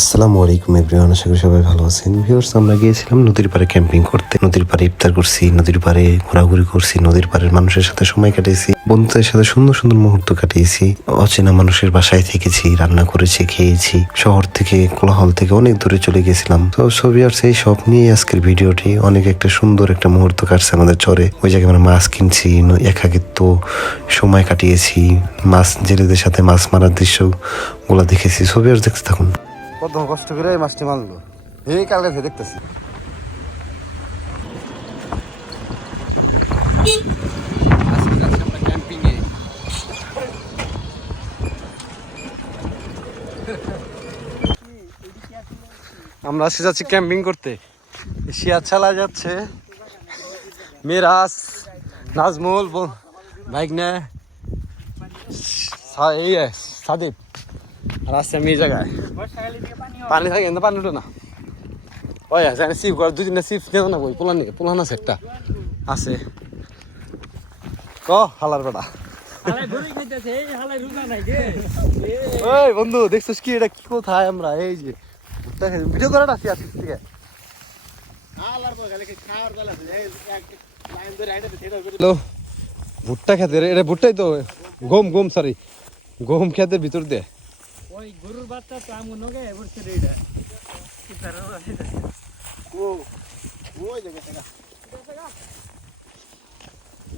আসসালামু আলাইকুম এভরিওয়ান, আশা করি সবাই ভালো আছেন। ভিউয়ার্স, আমরা গিয়েছিলাম নদীর পাড়ে ক্যাম্পিং করতে। নদীর পাড়ে ইফতার করছি, নদীর পাড়ে ঘোরাঘুরি করছি, নদীর পাড়ের মানুষের সাথে সময় কাটিয়েছি, বন্ধুদের সাথে সুন্দর সুন্দর মুহূর্ত কাটিয়েছি, অচেনা মানুষের বাসায় থেকেছি, রান্না করেছি, খেয়েছি। শহর থেকে, কোলাহল থেকে অনেক দূরে চলে গেছিলাম। তো ভিউয়ার্স, এই সব নিয়ে আজকের ভিডিওটি। অনেক একটা সুন্দর একটা মুহূর্ত কাটছে আমাদের চরে। ওই জায়গায় আমরা মাছ কিনছি, একাকিত্ব সময় কাটিয়েছি, মাছ জেলেদের সাথে মাছ মারার দৃশ্য গুলা দেখেছি। ভিউয়ার্স, দেখতে থাকুন। কত কষ্ট করে এই মাছটি মারলো, এই কালকে দেখতেছি। আমরা আজকে যাচ্ছি ক্যাম্পিং করতে। শিয়া চালা যাচ্ছে মিরাজ, নাজমুল, ভাইগনা, সাদীপ আর আসছে আমি এই জায়গায়। পানি থাকে না, পানি উঠো না। ওই জানি সিপ কর, দুই তিনটা সিপ নেব না। বই পোলান নিকে পোলান আছে একটা আছে। ক হালার বেটা, ওই বন্ধু দেখছিস কি এটা? কি কোথায় আমরা? এই যে ভিডিও করে আসছি আসিস থেকে। ভুট্টা খেতে, এটা ভুট্টাই তো, গম গম সরি গম খেতের ভিতর দিয়ে ওই গরুর বাচ্চা তো আমন নগে বসে রেডা কি তারা ও ওই জায়গা থেকে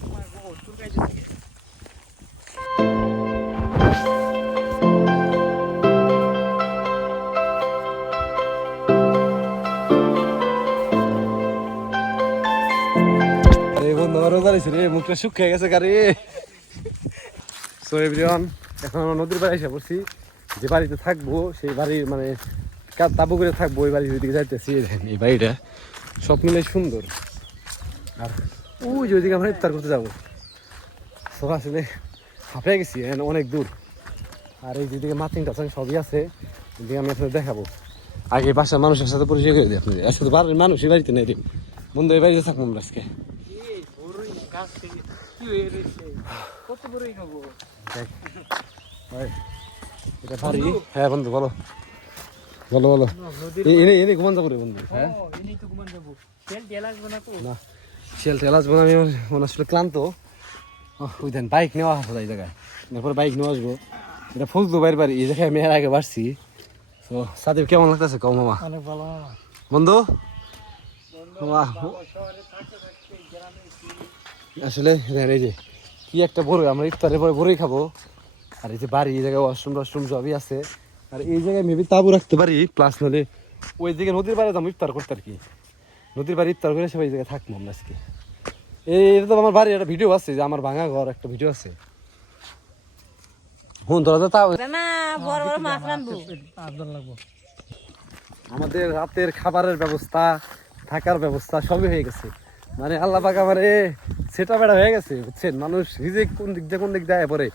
আমার গো তুরকাই দিছে। এই বন্ধু রোজা রয়েছে রে, মুখটা শুকিয়ে গেছে গাড়ি। সো এভরিওয়ান, এখন আমরা নদীর পাড়ে এসে পড়ছি। যে বাড়িতে থাকবো সেই বাড়ির মানে তাবু করে থাকবো, ওই বাড়ির ওইদিকে যাইতেছি। এই বাড়িটা সব মিলে সুন্দর। আর ওই যে ওইদিকে আমরা ইফতার করতে যাবো। সব আসলে হাঁপিয়ে গেছি, অনেক দূর। আর এই যেদিকে মাচিং টাচিং সবই আছে, এদিকে আমি আসলে দেখাবো। আগে বাসার মানুষের সাথে পরিচয় করে দিই আপনাদের। আসলে বাড়ির মানুষ এই বাড়িতে নেই রে বন্ধু, এই বাড়িতে থাকবো আমরা আজকে। এই বড়ই গাছ থেকে কি হয়ে রইছে? কত বড়ই খাবো? এটা বাড়ি। হ্যাঁ বন্ধু বলো বলো বলো। এনে ঘুমান যাবো রে বন্ধু। হ্যাঁ এনেই তো ঘুমান যাবো। তেল তেল আসবে না তো? না শেল টেল আসবো না, আমি মনে আসলে ক্লান্ত। ওই দেন বাইক নেওয়া আসবো এই জায়গায়, এরপরে বাইক নিয়ে আসবো। এটা ফজলু বাইর বাড়ি, এই জায়গায় আমি এর আগে বাড়ছি। তো সাদিব কেমন লাগতেছে কও মামা? অনেক ভালো বন্ধু। আসলে এই যে কি একটা বড়, আমরা ইফতারের পরে বড়ই খাবো। আর এই যে বাড়ি, এই জায়গায় ওয়াশরুম টশরুম সবই আছে। আর এই জায়গায় মেবি তাবু রাখতে পারি, প্লাস নলে ওই দিকে নদীর পাড়ে যাবো ইফতার করতে আর কি। নদীর বাড়ি ইফতার করে সবাই এই জায়গায় থাকবো আমরা আজকে। এটা তো আমার বাড়ির একটা ভিডিও আছে, যে আমার ভাঙা ঘর একটা ভিডিও আছে। হুন তোরা তো তাও আমাদের রাতের খাবারের ব্যবস্থা, থাকার ব্যবস্থা সবই হয়ে গেছে। মানে আল্লাহ পাক আমার সেটা বেড়া হয়ে গেছে, বুঝছেন? মানুষ নিজে কোন দিক দিয়ে পরে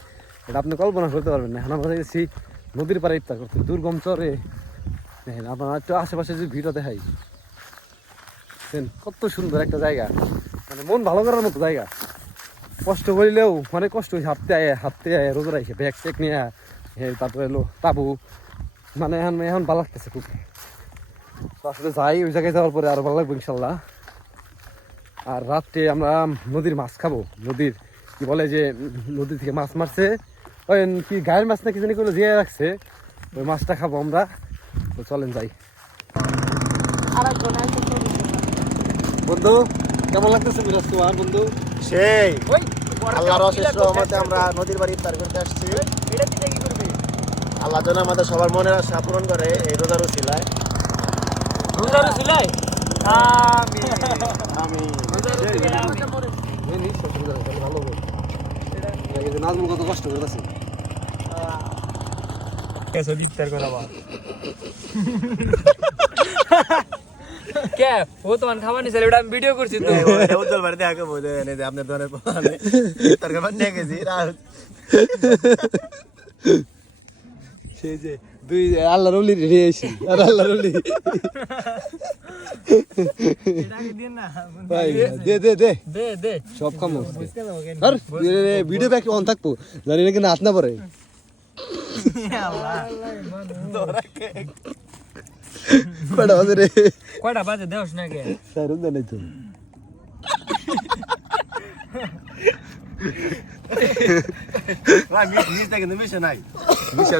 এটা আপনি কল্পনা করতে পারবেন না। এখন আমরা গেছি নদীর পাড়ে ইফতার করতে, দুর্গম চরে। আপনার একটু আশেপাশে যদি ভিডিও দেখাই, কত সুন্দর একটা জায়গা, মানে মন ভালো করার মতো জায়গা। কষ্ট করিলেও অনেক কষ্ট হয়েছে, হাঁটতে আয় রোজ রাখে ব্যাগ চেক নিয়ে। তারপরে এলো তাবু, মানে এখন ভালো লাগতেছে খুব। তো আসলে যাই, ওই জায়গায় যাওয়ার পরে আরো ভালো লাগবে ইনশাল্লাহ। আর রাত্রে আমরা নদীর মাছ খাবো। নদীর কি বলে যে নদী থেকে মাছ মারছে, ওই কি গায়ের মাছ না কি জানি করে দিয়ে রাখছে, ওই মাছটা খাবো আমরা। তো চলেন যাই। বন্ধু কেমন লাগতেছে মিরাজ তোমার? বন্ধু সেই আল্লাহর অশেষ রহমতে আমরা নদীর বাড়ি ইফতার করতে আসছি। আল্লাহ যেন আমাদের সবার মনের আশা পূরণ করে এই রোজার উসিলায়। নাজমুল কত কষ্ট করতেছে। ইফতার করাবা কে ও তোমার খাবার নিছে, ওটা আমি ভিডিও করছি তো। উজ্জ্বল বাড়িতে আগে বলে যে আপনার দোকানের পানে ইফতার খাবার নিয়ে গেছি। সেই যে দুই আল্লাহর ওলি রেডি আইছি, আর আল্লাহর ওলি দে দে দে দে দে সব খামো। আর ভিডিও ব্যাক অন থাকবো, জানি না কিন্তু হাত না পড়ে। কয়টা বাজে রে কয়টা বাজে দেওস না কে সারুন দে নাই তো নিচটা কিন্তু মিশে নাই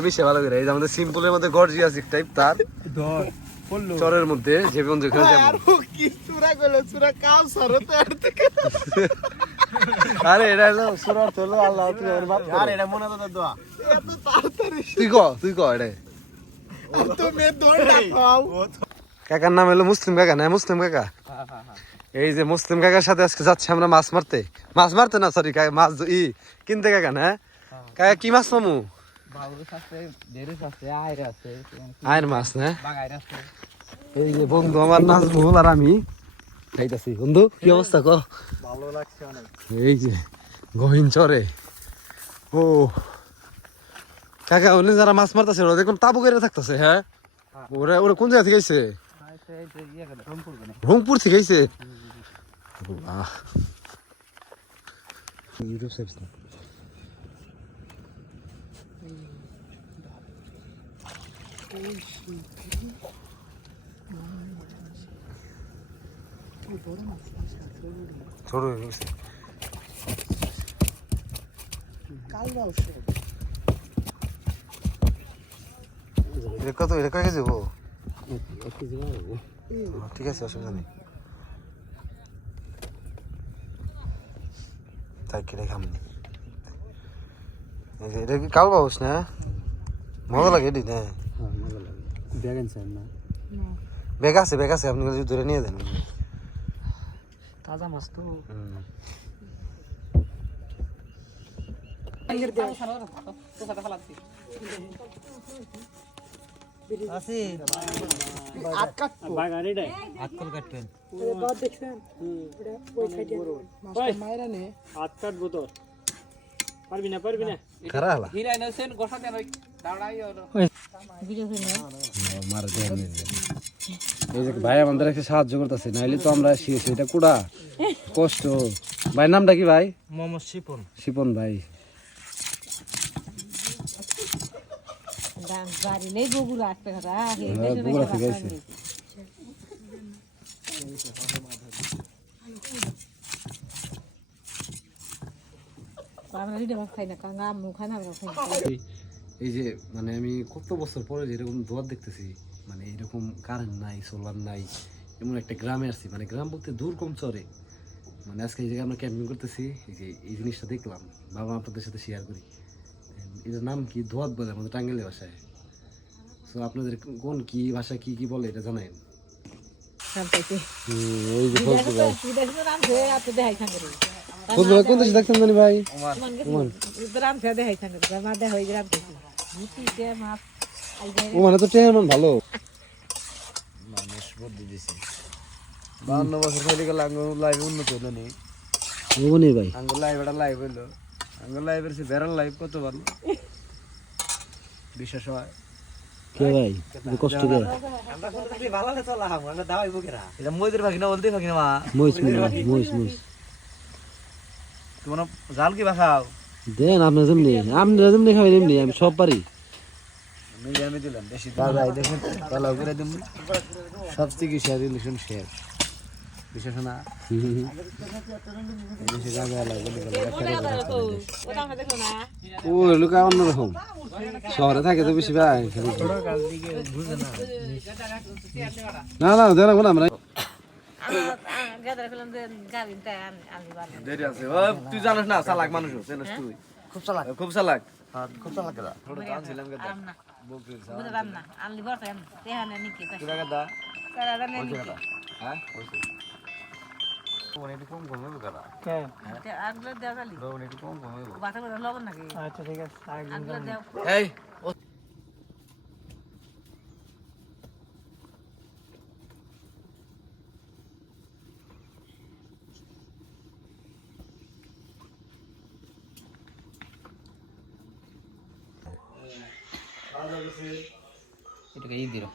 মিশে ভালো করে এই যে আমাদের সিম্পলের মধ্যে গর্জিয়াস এক টাইপ তার ধর পড়লো চরের মধ্যে যে বন্ধু এখানে যাবো কি চূড়া গেল চূড়া কাউ সরতে আরে এটা হলো সুরার হলো আল্লাহ তুমি আমার মাফ আর করো এটা মনে তো দোয়া তুই ক এটা তুমি দৌড়টা খাও কাকার নাম হলো মুসলিম কাকা না মুসলিম কাকা এই যে মুসলিম কাকার সাথে আজকে যাচ্ছি আমরা মাছ মারতে না সরি মাছ কিনতে কাকা না কাকা কি মাছ মামু আয়ের মাছ না এই যে বন্ধু আমার নাজমুল আর আমি খাইতাছি বন্ধু কি অবস্থা ক ভালো লাগছে অনেক এই যে গহীন চরে ও কাকা উনি যারা মাছ মারতেছে ওরা দেখুন তাবু করে থাকতেছে হ্যাঁ ওরা ওরা কোন জায়গা থেকে আইছে রংপুর থেকে আইছে ইউটিউব সার্ভিস না ছোট হয়ে গেছে এটা কত এটা কয় কেজি হবো ঠিক আছে অসুবিধা নেই তাই কেটে খামনি এটা কি কাল পাবস না মজা লাগে এটি না ব্যাগ আছে আপনি যদি ধরে নিয়ে দেন তাজা মাছ তো আছে বাগারিডা আটকল কাটবেন হাত কাটবো তো পারবি না খারা হলা এই যে ভাই আমাদের একটা সাহায্য করতেছে নাইলে তো আমরা সেটা কুড়া কষ্ট ভাই নামটা কি ভাই মোহাম্মদ শিপন ভাই বগুড়া থেকে আইছে এই যে মানে আমি কত বছর পরে যেরকম দুয়ার দেখতেছি মানে এরকম কারেন্ট নাই সোলার নাই এমন একটা গ্রামে আসছি মানে গ্রাম বলতে দূর কম চরে মানে আজকে এই জায়গায় আমরা ক্যাম্পিং করতেছি এই যে এই জিনিসটা দেখলাম বাবা আপনাদের সাথে শেয়ার করি এটার নাম কি ধোয়াত বলে আমাদের টাঙ্গাইলের ভাষায় তো আপনাদের কোন কি ভাষা কি কি বলে এটা জানেন ওই যে কোন দেশে দেখছেন জানি ভাই ও মানে তো ট্রেনের মান ভালো মানুষ বুদ্ধি দিছে 52 বছর হয়ে গেল আঙ্গুল লাইভ উন্নত হলো নি ও নেই ভাই আঙ্গুল লাইভ এটা লাইভ হলো আঙ্গুল লাইভের সে বেরাল লাইভ কত ভালো বিশেষ হয় কে ভাই কষ্ট কে আমরা কোন থাকলে ভালো না চলা আমরা দাওয়াই বুকেরা এটা মইদের ভাগি না বলতে ভাগি না মা মহিষ তোমরা জাল কি বাখাও দেন আপনার যেমনি খাবেন এমনি আমি সব পারি আমি দিলাম বেশি দাদা দেখুন ভালো করে দিন সব চিকিৎসা রিলেশন শেষ বিশেষ না বেশি জায়গা ও লোক অন্যরকম শহরে থাকে তো বেশি ভাই না দেখো না আমরা তুই জানিস না চালাক মানুষ চেনিস তুই খুব চালাক খুব চালাক খুব চালাক কেদা আনছিলাম কেদা বকরি কিবা কেদা হ্যাঁ ওনেটি কম কম হবে কেদা হ্যাঁ ওনেটি কম কম হবে আচ্ছা ঠিক আছে এই এটাকে ই দিল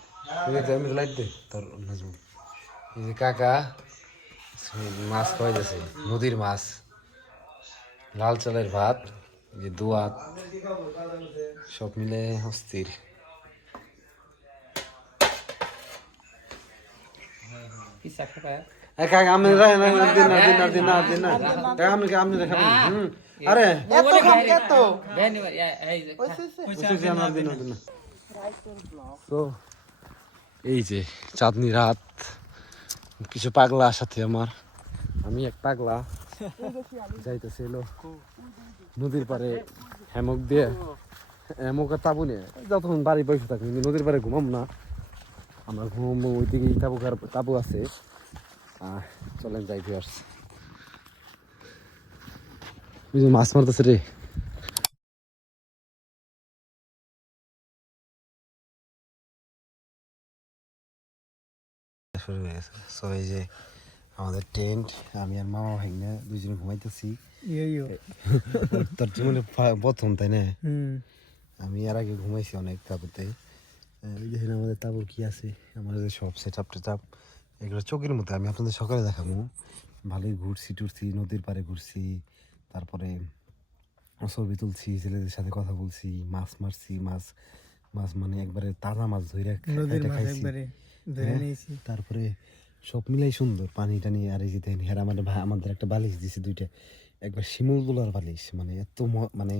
আমি লাইট দে তোর এই যে কাকা মাছ খাওয়াই যাচ্ছে নদীর মাছ লাল চালের ভাত যে দুয়াত সব মিলে অস্থির Bisa kakak. কাকা আমি দিন না কাকা আমি দেখাবো আরে এত খাম এত Beni ya তো এই যে চাঁদনি রাত কিছু পাগলা সাথে আমার আমি এক পাগলা যাইতেছে এলো নদীর পারে হ্যামক দিয়ে হ্যামক আর তাবু নিয়ে যতক্ষণ বাড়ি বসে থাকি কিন্তু নদীর পারে ঘুমাম না আমরা ঘুমাবো ওই দিকে তাবু আছে চলেন যাই ভিউয়ার্স ওই যে মাছ মারতেছে রে শুরু হয়ে গেছে সো এই যে আমাদের টেন্ট আমি আর মামা ভাইনা দুজনে ঘুমাইতেছি তোর জীবনে প্রথম তাই না আমি আর আগে ঘুমাইছি অনেক তাবুতে দেখেন আমাদের তাবুর কি আছে আমাদের সব সেট আপ টেটআপ এগুলো চোখের মতো আমি আপনাদের সকালে দেখাবো ভালোই ঘুরছি টুরছি নদীর পাড়ে ঘুরছি তারপরে ছবি তুলছি ছেলেদের সাথে কথা বলছি মাছ মারছি মাছ মানে একবারে তাজা মাছ ধরে খাইছি তারপরে সব মিলাই সুন্দর পানি টানি আর এই যে দেখেন হেরা আমাদের একটা বালিশ দিছে দুইটা একবার শিমুল তোলার বালিশ মানে এত মানে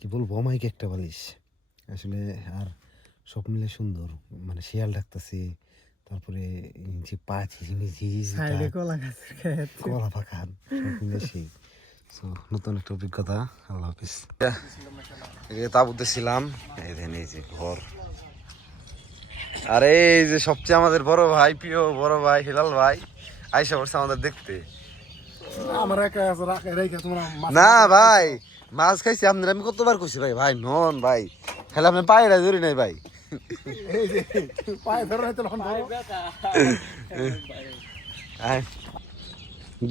কি বলবো অমায়িক একটা বালিশ আসলে আর সব মিলে সুন্দর মানে শিয়াল ডাকতেছে তারপরে যে কলা পাখান সব মিলে সেই নতুন একটা অভিজ্ঞতা আল্লাহ হাফিজ তাবুতে ছিলাম এই দেখেন এই যে ঘর আরে এই যে সবচেয়ে আমাদের বড় ভাই প্রিয় বড় ভাই হিলাল ভাই আইসা পড়ছে আমাদের দেখতে না ভাই মাছ খাইছি আপনার আমি কতবার কইছি ভাই ভাই নন ভাই খেলে আপনি পায়রা ধরি নাই ভাই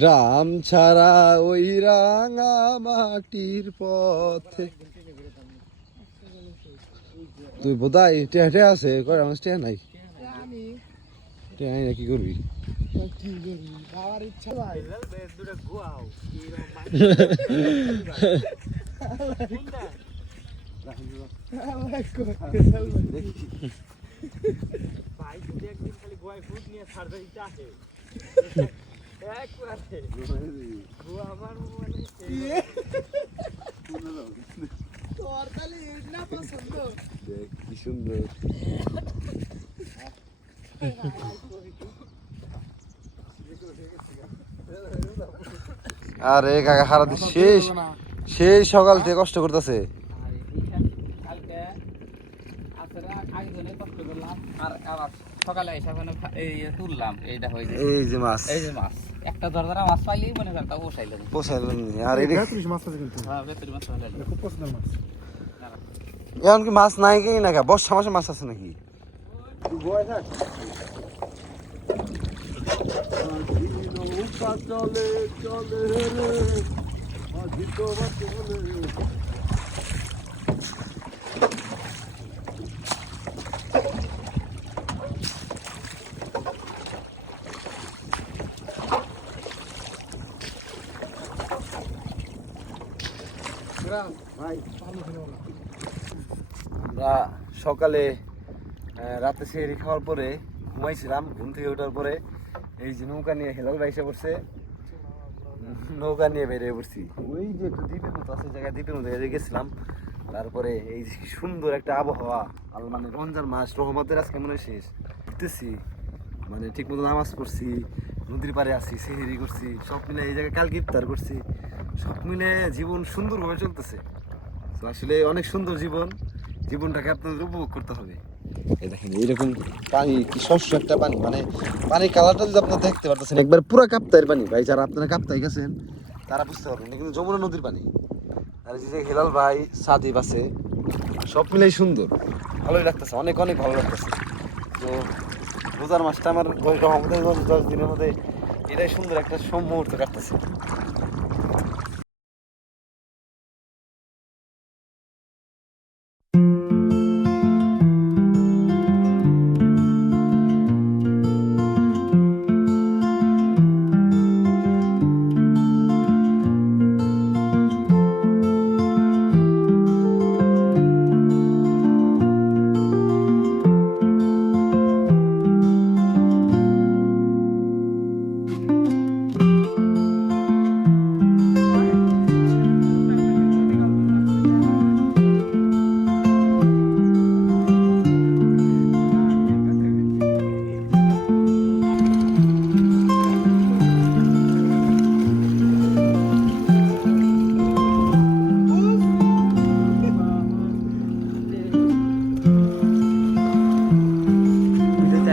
গ্রাম ছাড়া ওই রাঙা মাটির পথে তুই বোধহয় টেহাটে আছে কয় আমার টেহা নাই টেহা নাই কি করবি কি সুন্দর আরে কাকা সারাদিন শেষ সকাল থেকে কষ্ট করতেছে সকালে এসে তুললাম এইটা হয়ে যায় এই যে মাছ একটা দরদারা মাছ পাইলেই মনে করতা পোষাইলেন আর এটা খুব পছন্দের মাছ এমনকি মাছ নাই কি না বর্ষা মাসে মাছ আছে নাকি আমরা সকালে রাতে সেহরি খাওয়ার পরে ঘুমাইছিলাম ঘুম থেকে ওঠার পরে এই যে নৌকা নিয়ে হেলাল বাইসে পড়ছে নৌকা নিয়ে বেরিয়ে পড়ছি ওই যে একটু দ্বীপের মতো আছে জায়গায় দ্বীপের মতো গেছিলাম তারপরে এই যে সুন্দর একটা আবহাওয়া আর মানে রমজান মাস রহমতের আজকে মনে শেষ ঘুরতেছি মানে ঠিক মতো নামাজ পড়ছি নদীর পাড়ে আছি সেহেরি করছি সব মিলে এই জায়গায় কালকে ইফতার করছি সব মিলে জীবন সুন্দরভাবে চলতেছে তো আসলে অনেক সুন্দর জীবনটাকে আপনাদের উপভোগ করতে হবে এই দেখেন এইরকম পানি কি শস্য একটা পানি মানে পানির কালারটা যদি আপনারা দেখতে পারতেছেন একবার পুরো কাপ্তাইয়ের পানি ভাই যারা আপনারা কাপ্তাই গেছেন তারা বুঝতে পারবেন কিন্তু যমুনা নদীর পানি আর এই যে হেলাল ভাই সাদিব আছে সব মিলেই সুন্দর ভালোই লাগতেছে অনেক ভালো লাগতেছে তো রোজার মাসটা আমার রহমতের 10 দিনের মধ্যে এটাই সুন্দর একটা মুহূর্ত কাটতেছে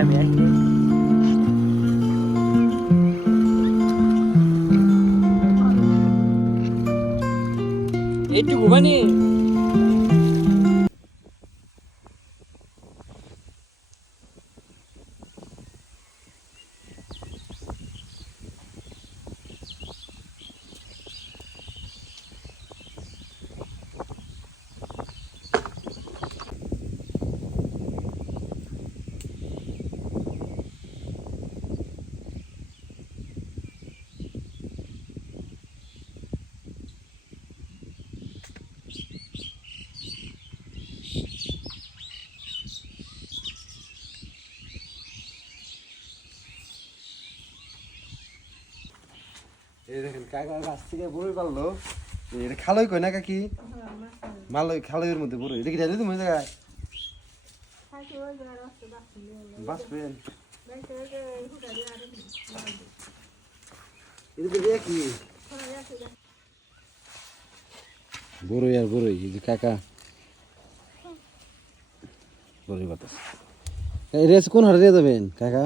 আমি একটু এইটুকু মানে এই দেখেন কাকা গাছ থেকে বড়ই পারলো এটা খালোই কই না কাকি মালই খালোইয়ের মধ্যে বড়ই দেখি যাই তুমি জায়গায় বাঁচবেন কি বড়ই আর বড়ই এই যে কাকা বড়ই বাতাস এই রেস কোন হারে দিয়ে দেবেন কাকা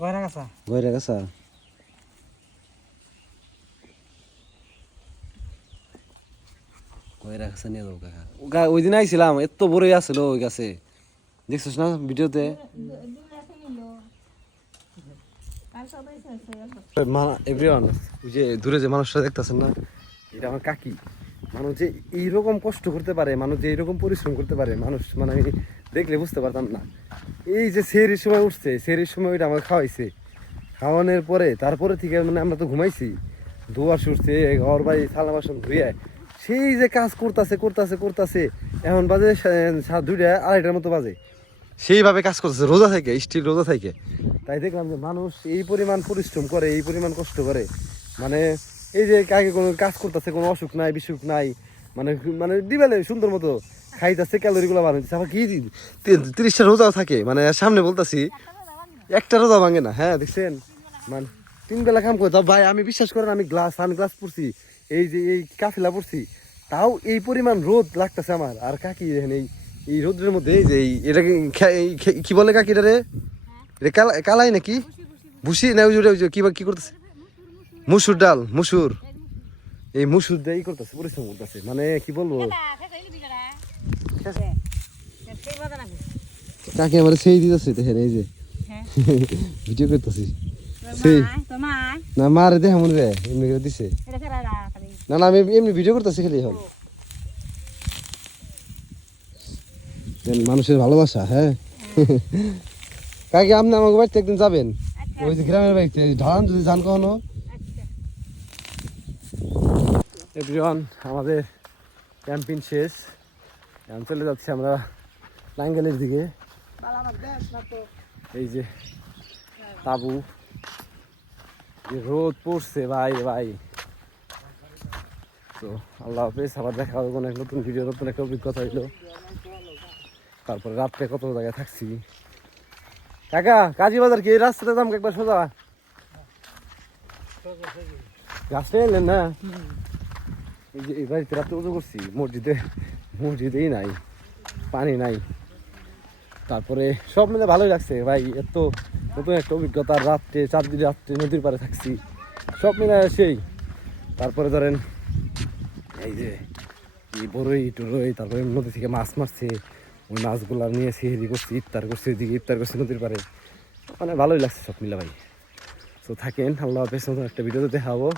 গয়রা গাছা গয়রা গাছা ওই দিন আইছিলাম এত বড়ই আসলো ওই গাছে দেখছিস না ভিডিওতে এভরিওয়ান ওই যে দূরে যে মানুষটা দেখতেছেন না এটা আমার কাকি মানুষ যে এইরকম কষ্ট করতে পারে মানুষ যে এইরকম পরিশ্রম করতে পারে মানুষ মানে আমি দেখলে বুঝতে পারতাম না এই যে সেরির সময় উঠছে সেরির সময় ওইটা আমাকে খাওয়াইছে খাওয়ানোর পরে তারপরে থেকে মানে আমরা তো ঘুমাইছি ধোয়ার উঠছে ঘর বাড়ি থালা বাসন ধুয়ে সেই যে কাজ করতেছে এখন বাজে 2টা 2:30টার মতো বাজে সেইভাবে কাজ করতেছে রোজা থেকে স্টিল রোজা থেকে তাই দেখলাম যে মানুষ এই পরিমাণ পরিশ্রম করে এই পরিমাণ কষ্ট করে মানে এই যে কাকে কোনো কাজ করতেছে কোনো অসুখ নাই বিসুখ নাই মানে মানে দিবেলে সুন্দর মতো খাইতেছে ক্যালোরিগুলো বানাইতেছে আবার কি 30টা রোজাও থাকে মানে সামনে বলতেছি একটা রোজা ভাঙে না হ্যাঁ দেখছেন মানে 3 বেলা কাম করে তাও ভাই আমি বিশ্বাস করেন আমি সানগ্লাস পরছি এই যে এই কাফিলা পরছি তাও এই পরিমাণ রোদ লাগতেছে আমার আর কাকি দেখেন এই রোদ্রের মধ্যে এই যে এটা কি বলে কাকি এটা রে এটা কালাই নাকি ভুসি না ওই যে কি করতেছে মুসুর ডাল মুসুর এই মুসুর দিয়ে করতেছে পরিশ্রম করতেছে মানে কি বলবো কাকি আমার সেই দিতেছে দেখেন এই যে ভিডিও করতেছি সেই না মারে দেখা মনে রে এমনি করে দিছে না না আমি এমনি ভিডিও করতেছি খালি এখন মানুষের ভালোবাসা হ্যাঁ কাকি আপনি আমাকে বাড়িতে একদিন যাবেন ওই যে গ্রামের বাড়িতে ঢালান যদি যান কখনো এভরিওয়ান আমাদের ক্যাম্পিং শেষ এখন চলে যাচ্ছি আমরা টাঙ্গাইলের দিকে এই যে তাবু রোদ পড়ছে ভাই ভাই তো আল্লাহ হাফেজ আবার দেখা হবে কোনো এক নতুন ভিডিও নতুন একটা অভিজ্ঞতা হইলো তারপরে রাত্রে কত জায়গায় থাকছি কাকা কাজী বাজার কি এই রাস্তাতে দাম একবার সোজা গাছটা এলেন না এই যে এই বাড়িতে রাত্রে উজু করছি মসজিদেই নাই পানি নাই তারপরে সব মিলে ভালোই লাগছে ভাই এত নতুন একটা অভিজ্ঞতা রাত্রে 4 দিন রাত্রে নদীর পাড়ে থাকছি সব মিলে সেই তারপরে ধরেন এই যে এই বড়ই টরই তারপরে নদী থেকে মাছ মারছে ওই মাছগুলো নিয়ে সেহেরি করছি ইফতার করছি এদিকে ইফতার করছি নদীর পাড়ে মানে ভালোই লাগছে সব মিলে ভাই তো থাকেন আল্লাহ হাফেজ নতুন একটা ভিডিওতে দেখাবো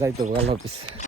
যাই তো আল্লাহ হাফেজ